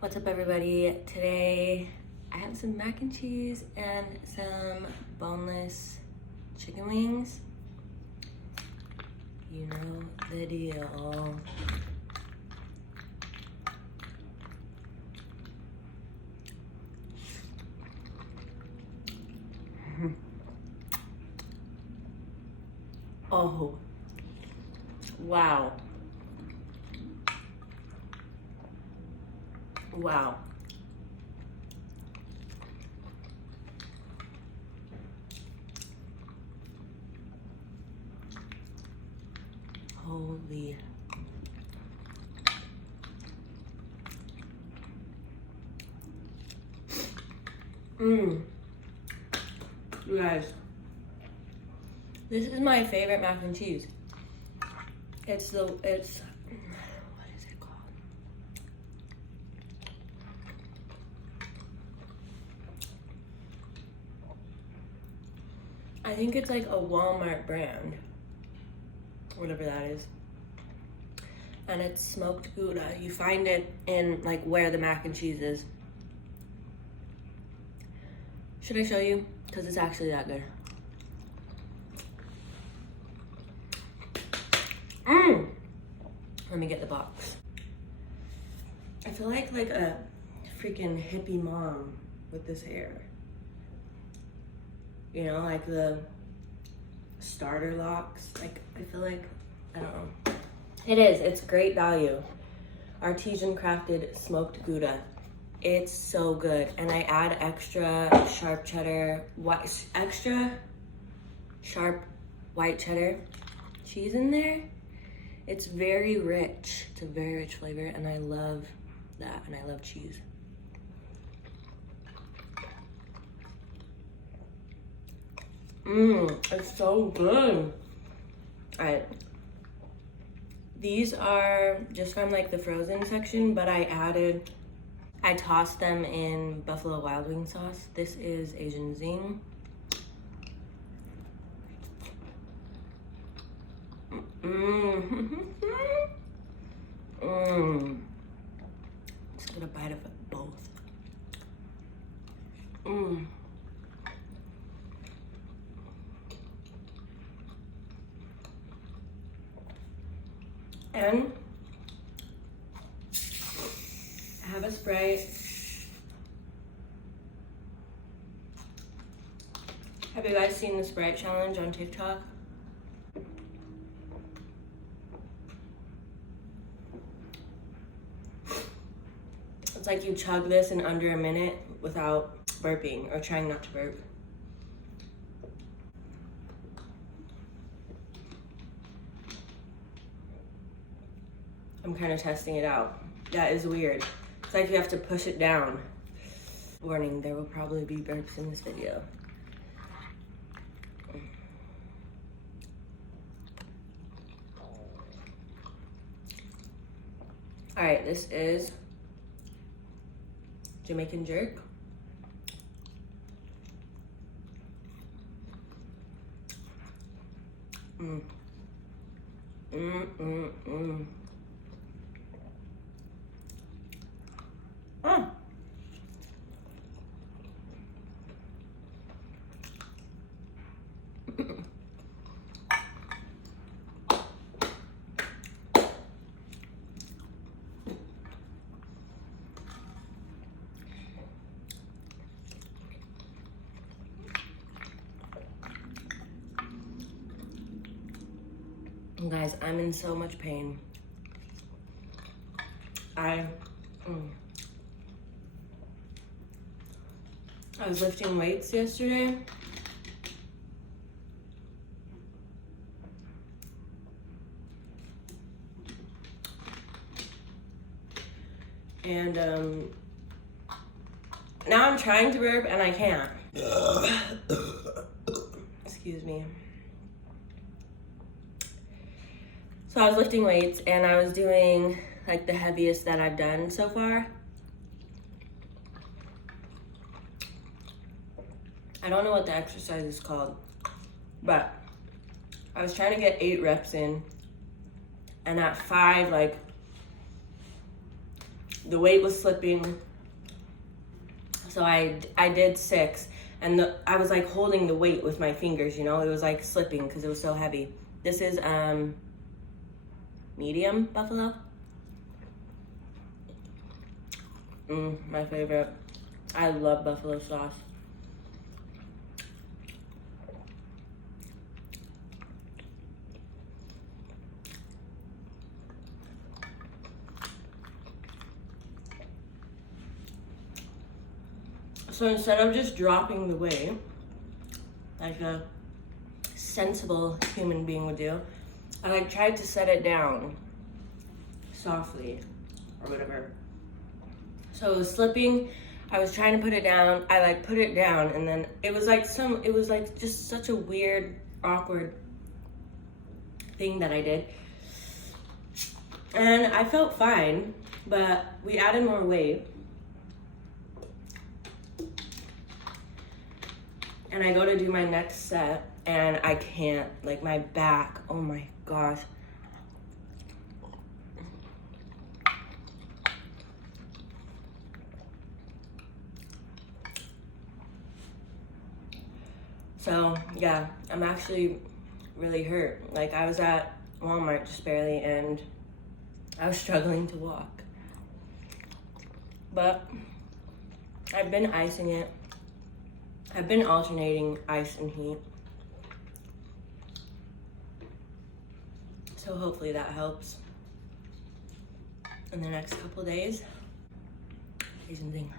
What's up, everybody? Today I have some mac and cheese and some boneless chicken wings. You know the deal. Oh, wow. Wow. Holy. You guys, this is my favorite mac and cheese. It's what is it called? I think it's like a Walmart brand, whatever that is. And it's smoked Gouda. You find it in like where the mac and cheese is. Should I show you? Because it's actually that good. Let me get the box. I feel like a freaking hippie mom with this hair. You know, like the starter locks. Like, I feel like, I don't know. It's great value. Artisan crafted smoked Gouda. It's so good. And I add extra sharp cheddar, extra sharp white cheddar cheese in there. It's very rich. It's a very rich flavor, and I love that, and I love cheese. It's so good. All right. These are just from like the frozen section, but I tossed them in Buffalo Wild Wing sauce. This is Asian Zing. Just get a bite of both. And I have a Sprite. Have you guys seen the Sprite challenge on TikTok? It's like you chug this in under a minute without burping or trying not to burp. I'm kind of testing it out. That is weird. It's like you have to push it down. Warning, there will probably be burps in this video. All right, this is Jamaican jerk. Guys, I'm in so much pain. I was lifting weights yesterday. And now I'm trying to burp and I can't. Excuse me. So I was lifting weights and I was doing like the heaviest that I've done so far. I don't know what the exercise is called, but I was trying to get 8 reps in, and at 5, like, the weight was slipping. So I did 6, and I was like holding the weight with my fingers, you know, it was like slipping because it was so heavy. This is medium buffalo. My favorite. I love buffalo sauce. So instead of just dropping the weight, like a sensible human being would do, I like tried to set it down softly or whatever. So it was slipping. I was trying to put it down. I like put it down, and then it was like just such a weird, awkward thing that I did. And I felt fine, but we added more weight. And I go to do my next set, and I can't, like my back, oh my gosh. So yeah, I'm actually really hurt. Like I was at Walmart just barely, and I was struggling to walk. But I've been icing it. I've been alternating ice and heat. So hopefully that helps in the next couple days. Amazing thing.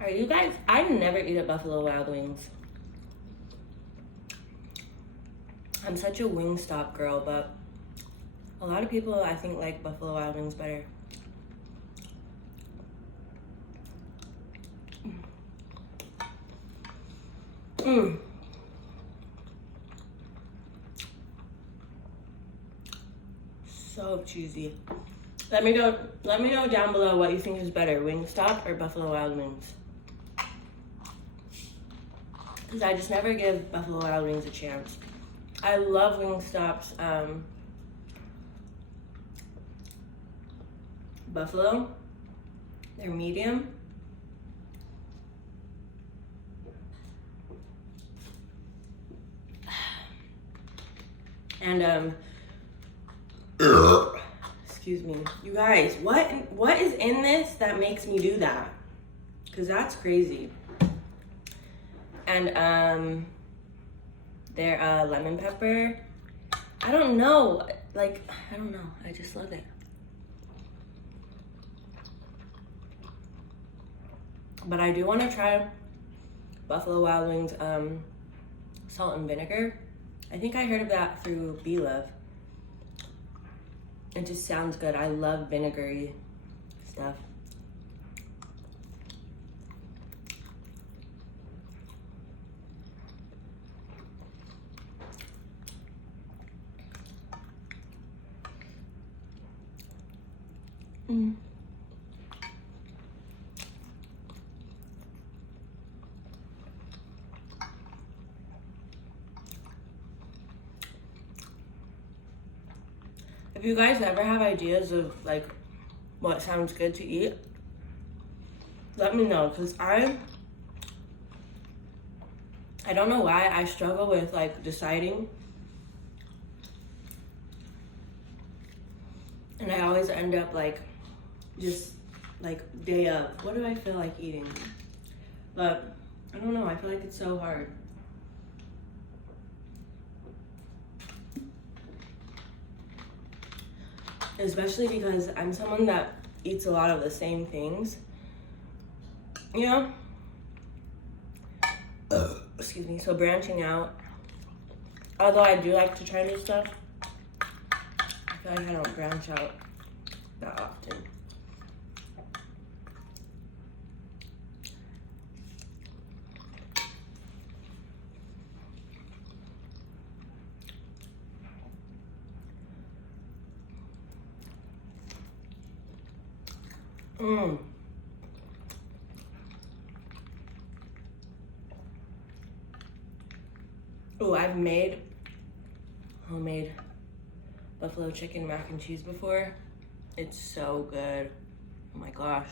Are you guys, I never eat at Buffalo Wild Wings. I'm such a Wingstop girl, but a lot of people I think like Buffalo Wild Wings better. So cheesy. Let me know down below what you think is better, Wingstop or Buffalo Wild Wings. Because I just never give Buffalo Wild Wings a chance. I love Wingstop's buffalo. They're medium. And excuse me, you guys, what is in this that makes me do that? Because that's crazy. And their lemon pepper, I don't know, like, I don't know, I just love it. But I do want to try Buffalo Wild Wings salt and vinegar. I think I heard of that through B-Love. It just sounds good. I love vinegary stuff. If you guys ever have ideas of like what sounds good to eat, let me know, because I don't know why I struggle with like deciding, and I always end up like just like day of, what do I feel like eating? But I don't know, I feel like it's so hard. Especially because I'm someone that eats a lot of the same things, you know? Excuse me, so branching out, although I do like to try new stuff, I feel like I don't branch out that often. Oh, I've made homemade buffalo chicken mac and cheese before. It's so good. Oh my gosh.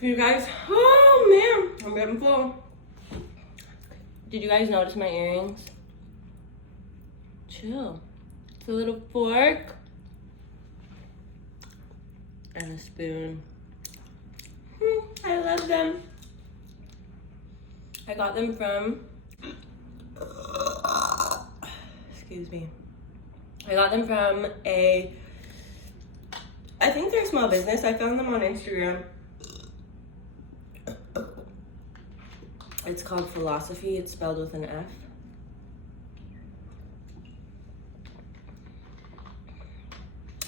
You guys, oh man, I'm getting full. Did you guys notice my earrings? Chill. It's a little fork and a spoon. I love them. I got them from, excuse me. I got them from I think they're a small business. I found them on Instagram. It's called Philosophy. It's spelled with an F.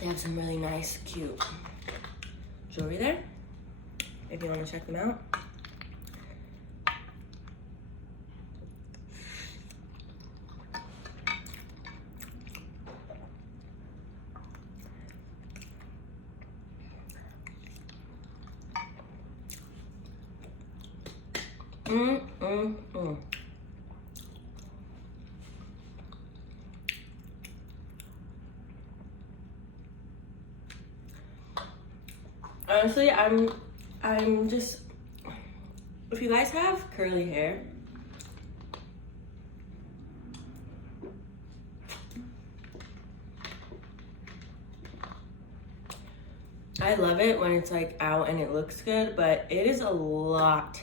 They have some really nice, cute jewelry there, if you want to check them out. Honestly, I'm just, if you guys have curly hair, I love it when it's like out and it looks good, but it is a lot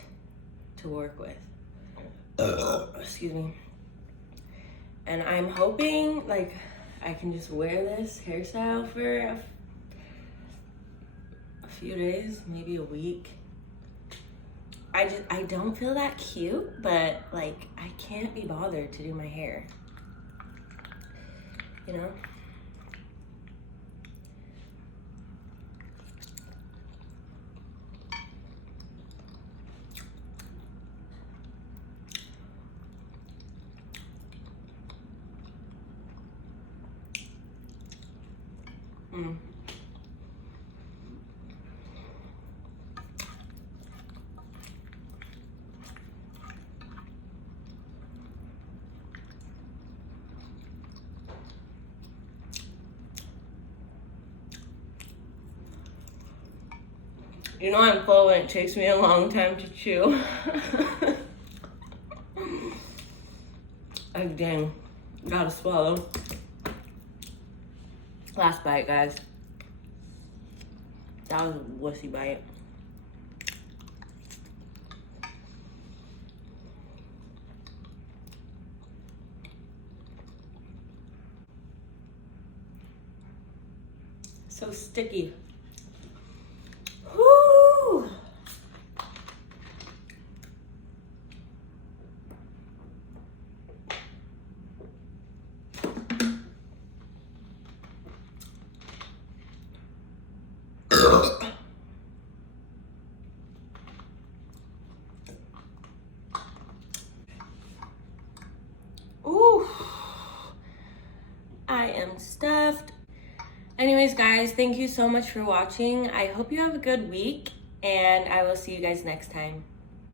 to work with. Excuse me. And I'm hoping like I can just wear this hairstyle for a few days, maybe a week. I don't feel that cute, but like I can't be bothered to do my hair, you know? You know I'm full when it takes me a long time to chew. Oh, dang. Gotta swallow. Last bite, guys. That was a wussy bite. So sticky. Woo! Ooh, I am stuffed. Anyways, guys, thank you so much for watching. I hope you have a good week, and I will see you guys next time.